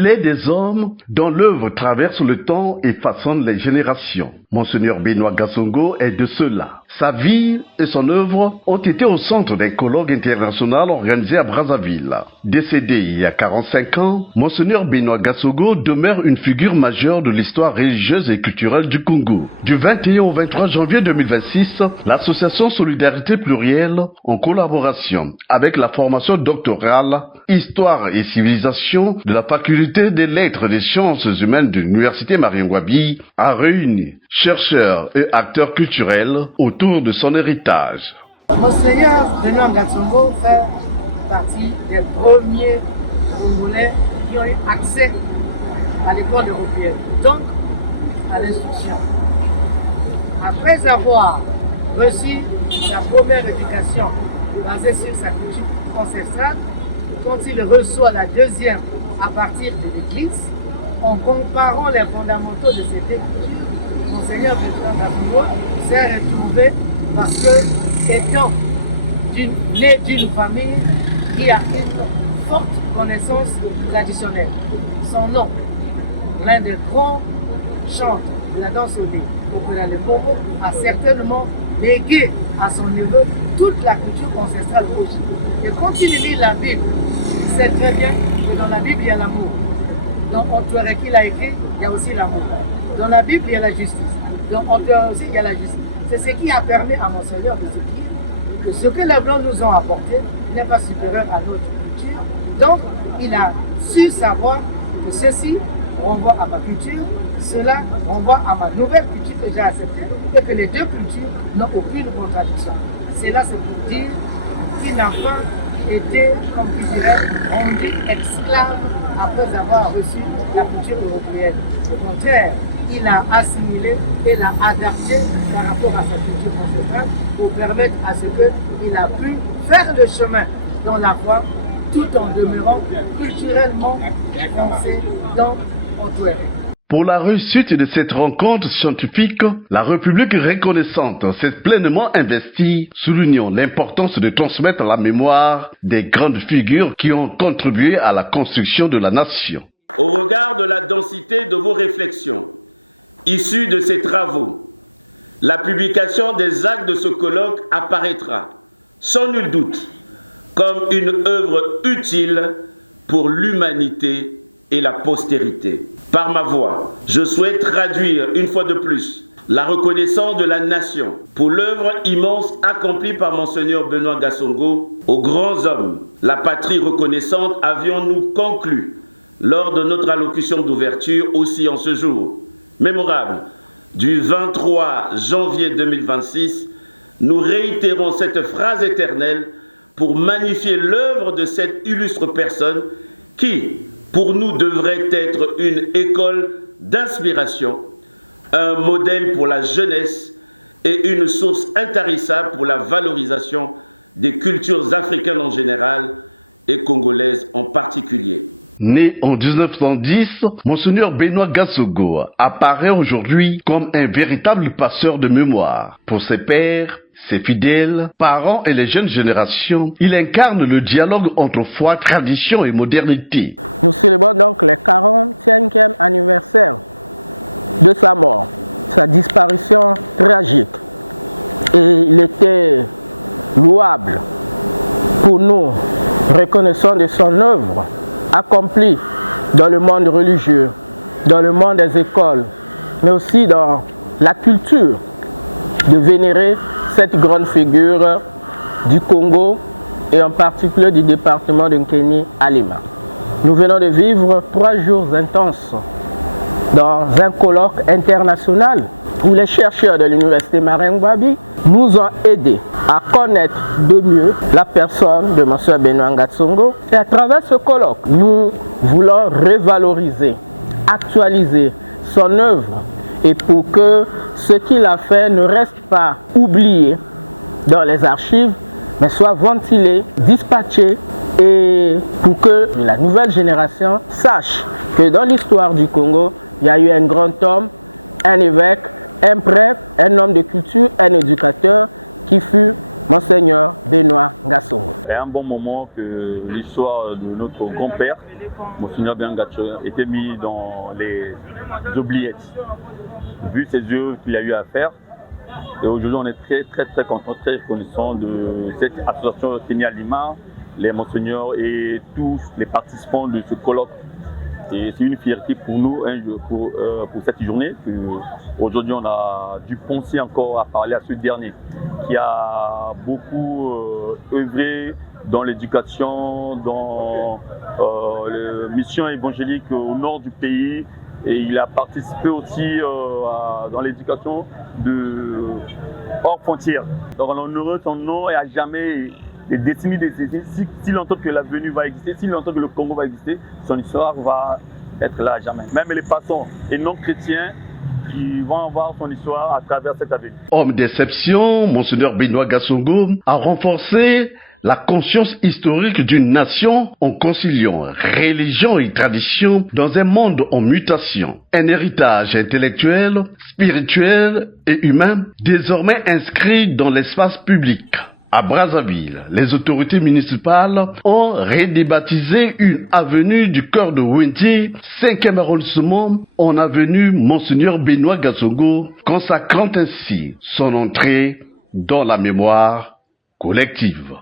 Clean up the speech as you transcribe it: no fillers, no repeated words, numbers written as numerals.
Il est des hommes dont l'œuvre traverse le temps et façonne les générations. Monseigneur Benoît Gassongo est de ceux-là. Sa vie et son œuvre ont été au centre d'un colloque international organisé à Brazzaville. Décédé il y a 45 ans, Monseigneur Benoît Gassongo demeure une figure majeure de l'histoire religieuse et culturelle du Congo. Du 21 au 23 janvier 2026, l'association Solidarité Plurielle, en collaboration avec la formation doctorale Histoire et civilisation de la faculté des lettres et des sciences humaines de l'université Marien-Ngouabi, a réuni chercheurs et acteurs culturels autour de son héritage. Monseigneur Benoît Gassongo fait partie des premiers Congolais qui ont eu accès à l'école européenne, donc à l'instruction. Après avoir reçu la première éducation basée sur sa culture ancestrale, quand il reçoit la deuxième à partir de l'Église, en comparant les fondamentaux de cette culture, Monseigneur Benoît Gassongo s'est retrouvé parce que, étant né d'une famille qui a une forte connaissance traditionnelle, son oncle, l'un des grands chantres de la danse au nez, Opéra Le Momo, a certainement légué à son neveu toute la culture ancestrale rouge. Et quand il lit la Bible, il sait très bien que dans la Bible, il y a l'amour. Dans Antoine qu'il a écrit, il y a aussi l'amour. Dans la Bible, il y a la justice. Dans Antoine aussi, il y a la justice. C'est ce qui a permis à Monseigneur de se dire que ce que les Blancs nous ont apporté n'est pas supérieur à notre culture. Donc, il a su savoir que ceci renvoie à ma culture, cela renvoie à ma nouvelle culture que j'ai acceptée, et que les deux cultures n'ont aucune contradiction. C'est là, c'est pour dire qu'il n'a pas été, comme je dirais, rendu esclave après avoir reçu la culture européenne. Au contraire, il a assimilé et l'a adapté par rapport à sa culture ancestrale pour permettre à ce qu'il a pu faire le chemin dans la voie tout en demeurant culturellement français dans Antoine. Pour la réussite de cette rencontre scientifique, la République reconnaissante s'est pleinement investie, soulignant l'importance de transmettre la mémoire des grandes figures qui ont contribué à la construction de la nation. Au regard de la densité de vos réflexions, issues de ces travaux, la publication des actes de ce colloque apparaîtra, sans nul doute, comme une œuvre utile pour l'humanité et la postérité. Par ma voix, je souhaite traduire une fois de plus la reconnaissance de la nation pour l'œuvre immense accomplie par Monseigneur Benoît Gassongo. Aux grands hommes, la patrie reconnaissante, avions-nous conclu lors de notre allocution d'ouverture aussi en ce jour mémorable du 23 janvier 2026, nous réitérons cette phrase éternelle pour magnifier l'œuvre de cette illustre personne qui, pour nous, devrait être une école d'inspiration, un modèle pour la jeunesse et une source intarissable pour la valorisation des cultures africaines en général et congolaises en particulier. Né en 1910, Monseigneur Benoît Gassongo apparaît aujourd'hui comme un véritable passeur de mémoire. Pour ses pairs, ses fidèles, parents et les jeunes générations, il incarne le dialogue entre foi, tradition et modernité. Nous célébrons donc le 45e anniversaire de sa mort, sa disparition tragique. Et il était louable pour nous, reconnaissant de son œuvre accomplie dans le monde religieux, dans le monde des écoles, mais aussi dans la culture, de vénérer cette grande figure du Congo et en particulier du département de Nkeni à Lima. Nous venons de vivre 3 jours intenses dans un colloque international où les chercheurs de l'université Marien-Ngouabi nous ont aidés à connaître de mieux la personne de M. Benoît Gassongo. Et à travers ce colloque, nous voulons revaloriser, actualiser son œuvre et pour que ce qu'il a fait ne reste pas oublié dans les archives, mais soit ventilé, dispatché et pour que la nouvelle génération sache que dans l'histoire du Congo, il y a eu un grand homme, un évêque, un prêtre, un homme de culture, un éducateur qui fut Monseigneur Benoît Ngassongo. C'est un bon moment que l'histoire de notre grand-père, Monseigneur Benoît Ngassongo, était mis dans les oubliettes. Vu ses œuvres qu'il a eu à faire, et aujourd'hui on est très content, très reconnaissant de cette association Kenya Lima, les monseigneurs et tous les participants de ce colloque. Et c'est une fierté pour nous pour cette journée. Aujourd'hui, on a dû penser encore à parler à ce dernier qui a beaucoup œuvré dans l'éducation, dans les missions évangéliques au nord du pays. Et il a participé aussi dans l'éducation hors frontières. Donc on honorerait son nom et à jamais les décennies. Si longtemps que la venue va exister, si longtemps que le Congo va exister, son histoire va être là à jamais. Même les passants et non chrétiens qui vont avoir son histoire à travers cette avenue. Homme d'exception, Monseigneur Benoît Ngassongo a renforcé la conscience historique d'une nation en conciliant religion et tradition dans un monde en mutation. Un héritage intellectuel, spirituel et humain désormais inscrit dans l'espace public. À Brazzaville, les autorités municipales ont redébaptisé une avenue du cœur de Wendy, 5e arrondissement, en avenue Monseigneur Benoît Ngassongo, consacrant ainsi son entrée dans la mémoire collective.